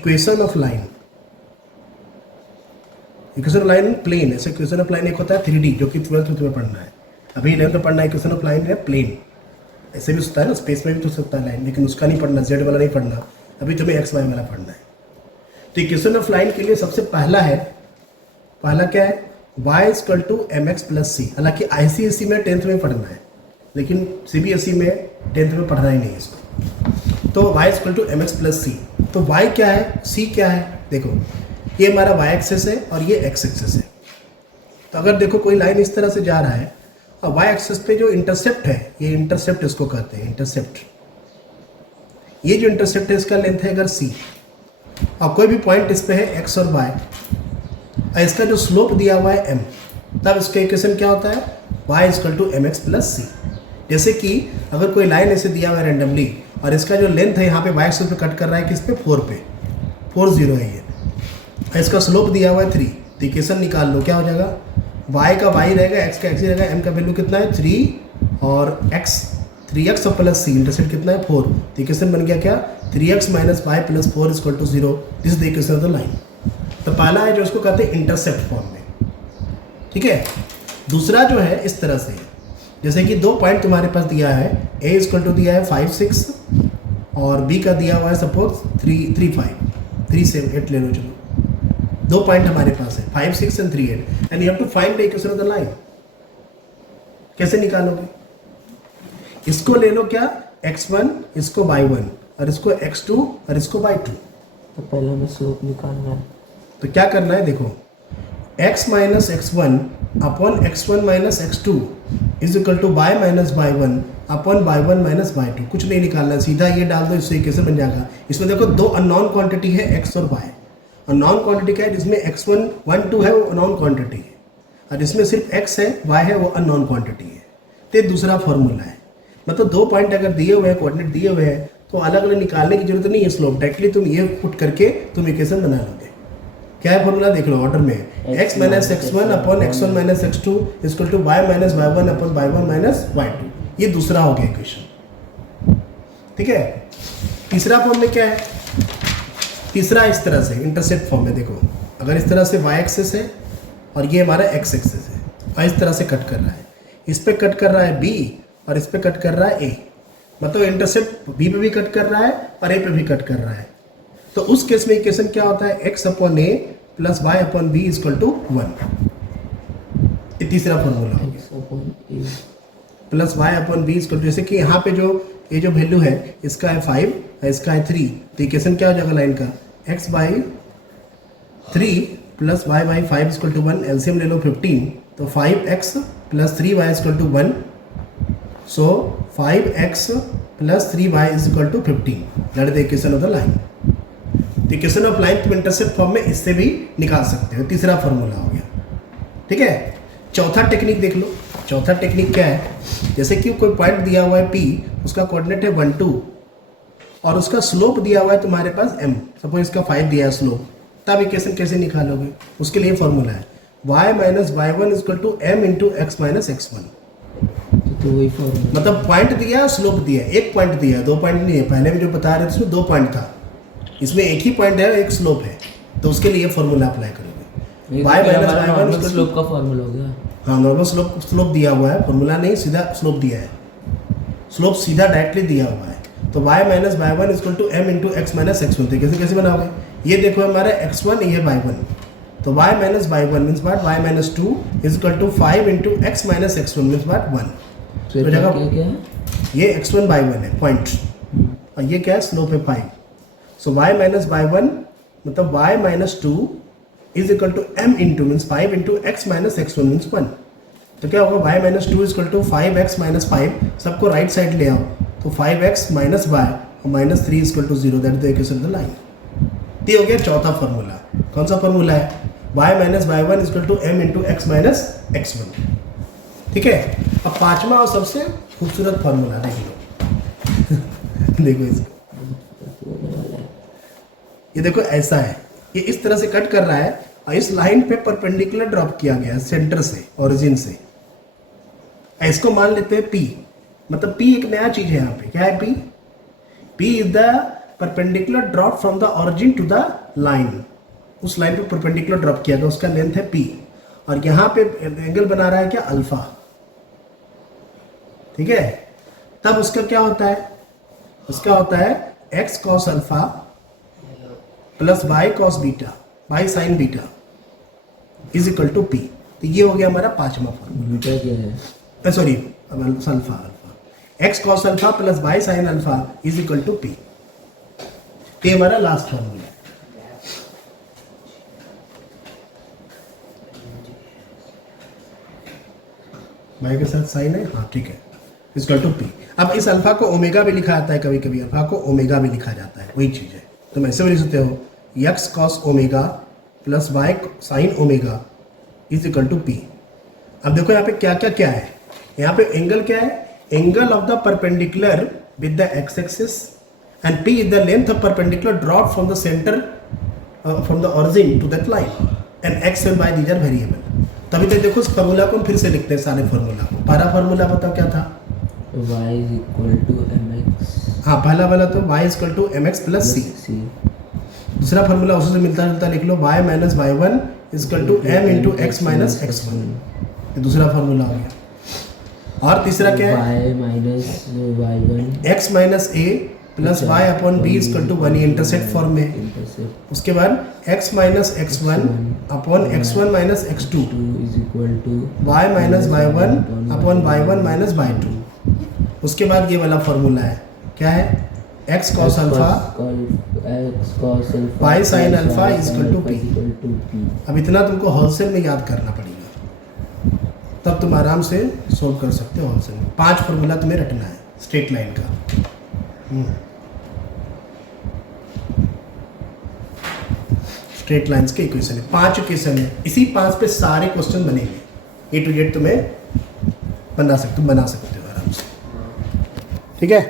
Equation of line, equation of line plane, ऐसे equation of line एक होता है 3D जो कि 12th में तुम्हें पढ़ना है, अभी 11th में पढ़ना है। इक्वेशन ऑफ लाइन है प्लेन, ऐसे भी होता है ना, स्पेस में भी तो सकता है लाइन, लेकिन उसका नहीं पढ़ना, जेड वाला नहीं पढ़ना, अभी तुम्हें एक्स वाई वाला पढ़ना है। तो इक्वेशन ऑफ लाइन के लिए सबसे पहला क्या है, y equal to m x plus c. हालांकि ICSE में 10th में पढ़ना है, लेकिन CBSE में 10th में पढ़ना ही नहीं है इसको। तो y equal to m x plus c. तो y क्या है, c क्या है, देखो ये हमारा y एक्सेस है और ये x एक्सेस है। तो अगर देखो कोई लाइन इस तरह से जा रहा है और y एक्सेस पे जो इंटरसेप्ट है, ये इंटरसेप्ट इसको कहते हैं, इंटरसेप्ट, ये जो इंटरसेप्ट है इसका लेंथ है अगर c, और कोई भी पॉइंट इस पे है x और y, और इसका जो स्लोप दिया हुआ है m, तब इसका इक्वेशन क्या होता है, y equal to m x plus c. जैसे कि अगर कोई लाइन ऐसे दिया हुआ है रैंडमली और इसका जो लेंथ है यहाँ पे y एक्सिस पे कट कर रहा है किस पे, 4 पे, 40 है ये, और इसका स्लोप दिया हुआ है 3, तो इक्वेशन निकाल लो क्या हो जाएगा, y का y रहेगा, x का x ही रहेगा, m का वैल्यू कितना है 3 और x 3x और प्लस c, इंटरसेप्ट कितना है 4, तो इक्वेशन बन गया क्या, 3x minus y plus 4 equal to 0, this is the equation of the line. तो पहला है जो इसको कहते हैं इंटरसेप्ट फॉर्म में, ठीक है। दूसरा जो है इस तरह से, जैसे कि दो पॉइंट तुम्हारे पास दिया है, a इक्वल टू दिया है 5 6 और b का दिया हुआ है सपोज 3 3 5 3 से 8 ले लो, चलो दो पॉइंट हमारे पास है 5 6 and 3 8 and you have to find the equation of the line. कैसे निकालोगे, इसको ले लो क्या, x1, इसको y1 और इसको x2 और इसको y2। तो पहले हमें स्लोप निकालना है, तो क्या करना है, देखो x minus x1 upon x1 minus x2 is equal to y minus y1 upon y1 minus y2। कुछ नहीं निकालना, सीधा ये डाल दो, इससे कैसे बन जाएगा। इसमें देखो दो अननोन क्वांटिटी है x और y, और नॉन क्वांटिटी क्या है, जिसमें x1 1 2 है वो नॉन क्वांटिटी है, और जिसमें सिर्फ x है y है वो अननोन क्वांटिटी है। तो ये दूसरा फॉर्मूला है, मतलब दो पॉइंट अगर दिए हुए हैं, कोऑर्डिनेट दिए हुए हैं, तो अलग अलग निकालने की जरूरत नहीं है स्लोप, डायरेक्टली तुम ये पुट करके तुम इक्वेशन बना लोगे। क्या है फॉर्मूला, देख लो ऑर्डर में, x minus x1 upon x1 minus x2 equal to y minus y1 upon y1 minus y2। ये दूसरा हो गया इक्वेशन, ठीक है। तीसरा फॉर्म में क्या है, तीसरा इस तरह से इंटरसेप्ट फॉर्म में, देखो अगर इस तरह से y एक्सेस है और ये हमारा x एक्सेस है और इस तरह से कट कर रहा है, इस पे कट कर रहा है b और इस पे कट कर रहा है a, मतलब इंटरसेप्ट b पे भी कट कर रहा है और a पे भी कट कर रहा है। तो उस केस में इक्वेशन क्या होता है, x upon a plus y upon b equal to 1। ये तीसरा फॉर्मूला हो गया, plus y upon b equal to, जैसे कि यहाँ पे जो ये जो वैल्यू है इसका है 5 और इसका है 3, तो इक्वेशन क्या हो जाएगा लाइन का, x by 3 plus y by 5 equal to 1, LCM ले लो 15, तो 5x plus 3y equal to 1, so 5x plus 3y is equal to 15, that is the equation of the line. तो इक्वेशन ऑफ लाइन तुम intercept form में इससे भी निकाल सकते हो, तीसरा फॉर्मूला हो गया, ठीक है। चौथा टेक्निक देख लो, चौथा टेक्निक क्या है, जैसे कि कोई पॉइंट दिया हुआ है P, उसका कोऑर्डिनेट है 1 2 और उसका स्लोप दिया हुआ है तुम्हारे पास m, सपोज इसका 5 दिया है स्लोप, तब इक्वेशन कैसे निकालोगे, उसके लिए फॉर्मूला है y minus y1 equal to m into x minus x1। तो वही फॉर्मूला, मतलब पॉइंट दिया है, स्लोप दिया है, एक पॉइंट दिया है, दो पॉइंट नहीं है। पहले में जो बता रहे थे उसमें दो पॉइंट था, इसमें एक ही पॉइंट है, एक स्लोप है, तो उसके लिए फॉर्मूला अप्लाई करोगे, y माइनस y1 स्लोप का फॉर्मूला हो गया। हाँ, नॉर्मल स्लोप दिया हुआ है, फॉर्मूला नहीं, सीधा स्लोप दिया है, स्लोप सीधा डायरेक्टली दिया हुआ है। तो y minus y1 equal to m into x minus x1। तो कैसे कैसे बनाओगे, ये देखो हमारा x1, ये y1, तो y minus y1 means what, y minus 2 is equal to 5 into x minus x1 means what 1। तो जगह क्या है, ये x1 y1 है पॉइंट, और ये क्या है, स्लोप है 5। सो y माइनस y1 मतलब y minus 2 is equal to m into means 5 into x minus x1 means 1। तो क्या होगा, y minus 2 is equal to 5x minus 5, सबको राइट साइड ले आओ, तो 5x माइनस y और minus 3 is equal to 0, that is the equation of the line. ये हो गया चौथा फॉर्मूला। कौन सा फॉर्मूला है, y minus y1 is equal to m into x minus x1, ठीक है। अब पांचवा और सबसे खूबसूरत फॉर्मूला देख लो देखो इसको, ये देखो ऐसा है, ये इस तरह से कट कर रहा है और इस लाइन पे परपेंडिकुलर ड्रॉप किया गया है सेंटर से, ओरिजिन से। इसको मान लेते हैं P, मतलब P एक नया चीज है यहाँ पे, क्या है P? P is the perpendicular drop from the origin to the line, उस लाइन पे परपेंडिकुलर ड्रॉप किया गया, उसका लेंथ है p, और यहाँ पे एंगल बना रहा है क्या, अल्फा, ठीक है। तब उसका क्या होता है, उसका होता है x cos alpha plus y cos beta y sin beta is equal to p। तो ये हो गया हमारा पांचवा फॉर्मूला। बीटा क्या है? Sorry alpha, x cos alpha plus y sin alpha is equal to p। ये हमारा लास्ट फॉर्मूला है। y के साथ साइन है, हाँ ठीक है, इक्वल टू p। अब इस अल्फा को ओमेगा भी लिखा जाता है, कभी कभी अल्फा को ओमेगा भी लिखा जाता है, वही चीज़ है। तुम ऐसे भी लिख सकते हो x cos omega plus y sin omega is equal to p। अब देखो यहाँ पे क्या क्या क्या है, यहाँ पे एंगल क्या है, angle of the perpendicular with the x axis and p is the length of perpendicular drop from the centre from the origin to that line and x and y these are variable. तभी तक देखो इस formula को हम फिर से लिखते हैं, सारे फार्मूला को। पहला फार्मूला बताओ क्या था, y is equal to mx। हाँ पहला वाला तो y is equal to mx plus c। दूसरा फार्मूला उसी से मिलता जुलता लिख लो, y minus y1 is equal to m into x minus x1। ये दूसरा फार्मूला हो गया। और तीसरा क्या है, y minus y1 x minus a plus y upon b is equal to 1, intersect form में। इंटरसेप्ट उसके बाद x minus x1 upon x1 minus x2 is equal to y minus y1 upon y1 minus y2। उसके बाद ये वाला formula है, क्या है, x cos alpha y sin alpha is equal to p। अब इतना तुमको होलसेल में याद करना पड़ेगा, तब तुम आराम से सोल्व कर सकते हो होलसेल में। 5 फॉर्मूला तुम्हें रटना है स्ट्रेट लाइन का। स्ट्रेट लाइंस के इक्वेशन है, 5 इक्वेशन है, इसी 5 पे सारे क्वेश्चन बनेंगे, A to Z तुम्हें बना सकते हो आराम से, ठीक है।